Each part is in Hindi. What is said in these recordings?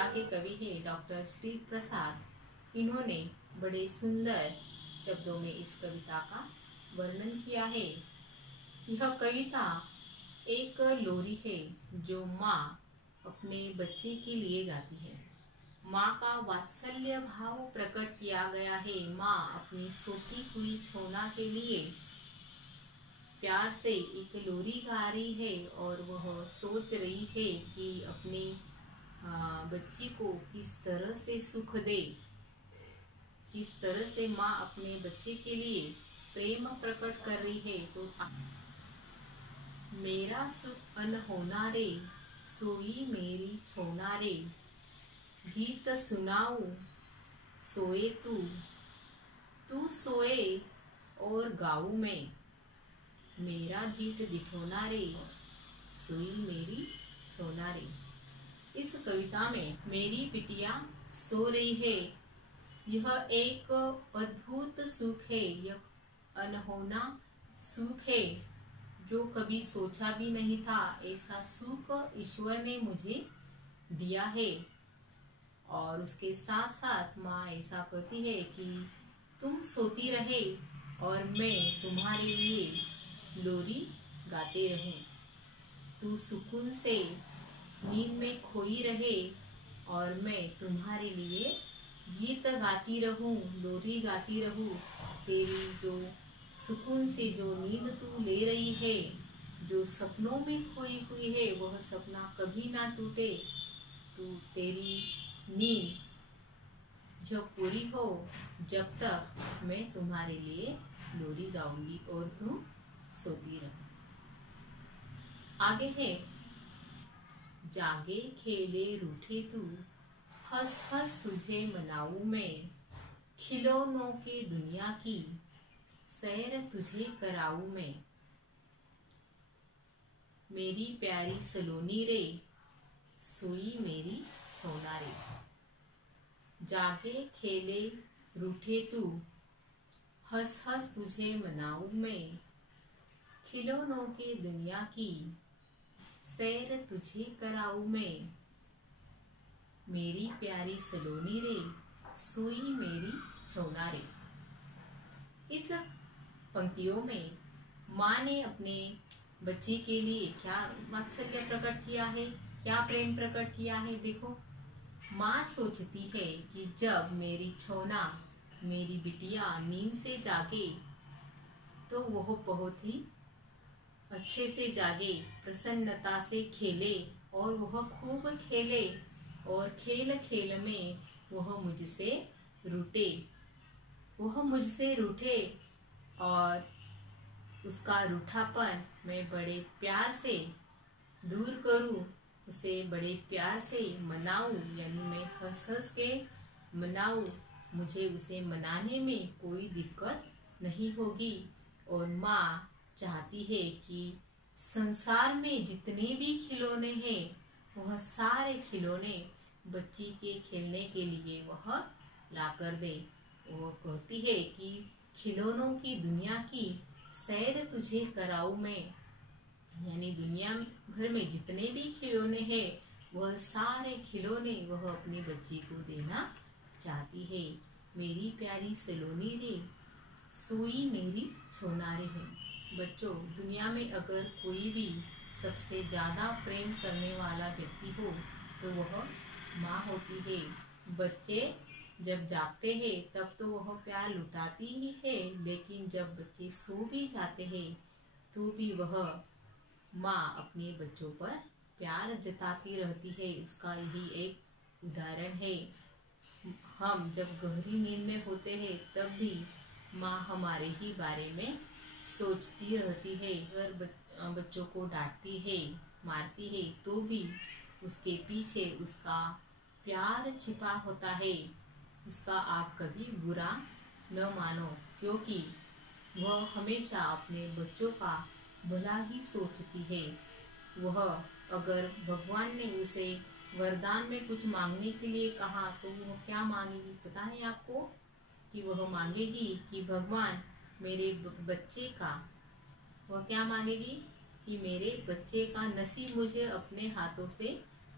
कविता के कवि हैं डॉक्टर श्री प्रसाद। इन्होंने बड़े सुंदर शब्दों में इस कविता का वर्णन किया है। यह कविता एक लोरी है जो माँ अपने बच्चे के लिए गाती है। माँ का वात्सल्य भाव प्रकट किया गया है। माँ अपनी सोती हुई छोना के लिए प्यार से एक लोरी गा रही है और वह सोच रही है कि अपनी बच्ची को किस तरह से सुख दे, किस तरह से माँ अपने बच्चे के लिए प्रेम प्रकट कर रही है। तो मेरा सुख अनहोना रे, सोई मेरी छोना रे, गीत सुनाऊं सोए तू, तू सोए और गाऊं मैं, मेरा गीत दिठोना रे, सोई मेरी छोना रे। इस कविता में मेरी बिटिया सो रही है। यह एक अद्भुत सुख है, यह अनहोना सुख है जो कभी सोचा भी नहीं था। ऐसा सुख ईश्वर ने मुझे दिया है। और उसके साथ साथ माँ ऐसा कहती है कि तुम सोती रहे और मैं तुम्हारे लिए लोरी गाते रहूं। तू सुकून से नींद में खोई रहे और मैं तुम्हारे लिए गीत गाती रहूं, लोरी गाती रहूं। तेरी जो सुकून से जो नींद तू ले रही है, जो सपनों में खोई हुई है, वह सपना कभी ना टूटे। तू तेरी नींद जब पूरी हो, जब तक मैं तुम्हारे लिए लोरी गाऊंगी और तुम सोती रहो। आगे है, जागे खेले रूठे तू, हंस हंस तुझे मनाऊं मैं, खिलौनों के दुनिया की सैर तुझे कराऊं मैं, मेरी प्यारी सलोनी रे, सोई मेरी छोना रे। जागे खेले रूठे तू, हंस हंस तुझे मनाऊं मैं, खिलौनों के दुनिया की सैर तुझे कराऊं मैं, मेरी प्यारी सलोनी रे, सोई मेरी छोना रे। इस पंक्तियों में माँ ने अपने बच्चे के लिए क्या वात्सल्य प्रकट किया है, क्या प्रेम प्रकट किया है। देखो, माँ सोचती है कि जब मेरी छोना, मेरी बिटिया नींद से जागे तो वह बहुत ही अच्छे से जागे, प्रसन्नता से खेले और वह खूब खेले और खेल खेल में वह मुझसे रूठे, वह मुझसे रूठे और उसका रूठापन मैं बड़े प्यार से दूर करूं, उसे बड़े प्यार से मनाऊं, यानी मैं हंस हंस के मनाऊं। मुझे उसे मनाने में कोई दिक्कत नहीं होगी। और माँ चाहती है कि संसार में जितने भी खिलौने हैं, वह सारे खिलौने बच्ची के खेलने के लिए वह ला कर दे। वो कहती है कि खिलौनों की दुनिया की सैर तुझे कराऊं मैं, यानी दुनिया भर में जितने भी खिलौने हैं, वह सारे खिलौने वह अपनी बच्ची को देना चाहती है। मेरी प्यारी सलोनी रे, सोई मेरी छोना रे है। बच्चों, दुनिया में अगर कोई भी सबसे ज्यादा प्रेम करने वाला व्यक्ति हो तो वह माँ होती है। बच्चे जब जागते हैं तब तो वह प्यार लुटाती ही है, लेकिन जब बच्चे सो भी जाते हैं तो भी वह माँ अपने बच्चों पर प्यार जताती रहती है। उसका यही एक उदाहरण है। हम जब गहरी नींद में होते हैं तब भी माँ हमारे ही बारे में सोचती रहती है। अगर बच्चों को डांटती है, मारती है, तो भी उसके पीछे उसका प्यार छिपा होता है। उसका आप कभी बुरा न मानो, क्योंकि वह हमेशा अपने बच्चों का भला ही सोचती है। वह अगर भगवान ने उसे वरदान में कुछ मांगने के लिए कहा तो वह क्या मांगेगी पता है आपको? कि वह मांगेगी कि भगवान मेरे बच्चे का, वह क्या मांगेगी कि मेरे बच्चे का नसीब मुझे अपने हाथों से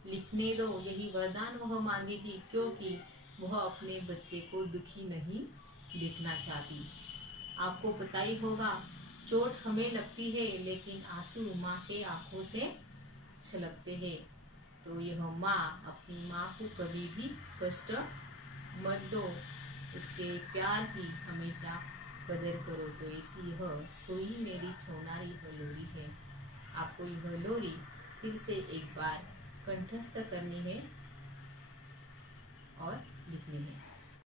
लिखने दो, यही वरदान वह मांगेगी, क्योंकि वह अपने बच्चे को दुखी नहीं देखना चाहती। आपको पता ही होगा, चोट हमें लगती है लेकिन आंसू माँ के आंखों से छलकते हैं। तो यह माँ अपनी माँ को कभी भी कष्ट मत दो, उसके प्यार की हमेशा कदर करो। तो ऐसी यह सोई मेरी छौनारी यह लोरी है। आपको यह लोरी फिर से एक बार कंठस्थ करनी है और लिखनी है।